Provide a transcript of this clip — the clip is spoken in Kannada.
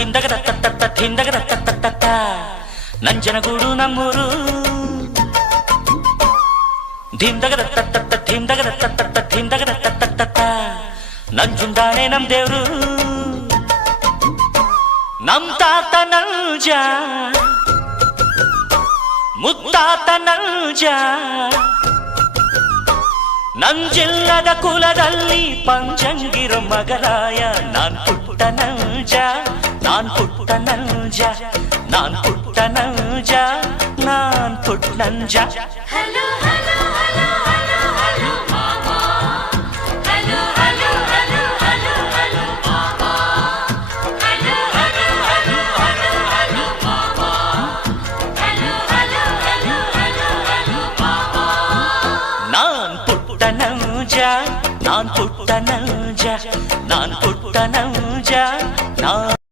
ಧಿಂದಗದ ತತ್ತ ಧಿಂದಗದ ತತ್ತ ನಂಜನಗೂಡು ನಮ್ಮೂರು ಧಿಂದಗದ ತತ್ತ ಧಿಂದಗದ ತತ್ತ ಧಿಂದಗದ ತತ್ತ ನಂಜುಂಡಾನೆ ನಮ್ ದೇವ್ರು ನಮ್ ತಾತ ನಂಜ ಮುತ್ತಾತ ನಂಜ ನಂಜಿಲ್ಲದ ಕುಲದಲ್ಲಿ ಪಂಚಂಗಿರ ಮಗರಾಯ ನಾನ್ ಪುಟ್ಟ ನಂಜ ನಾನ್ ಪುಟ್ಟ ನಂಜ ನಾನ್ ಪುಟ್ಟ ನಂಜ ನಾನ್ ಪುಟ್ಟ ನಂಜ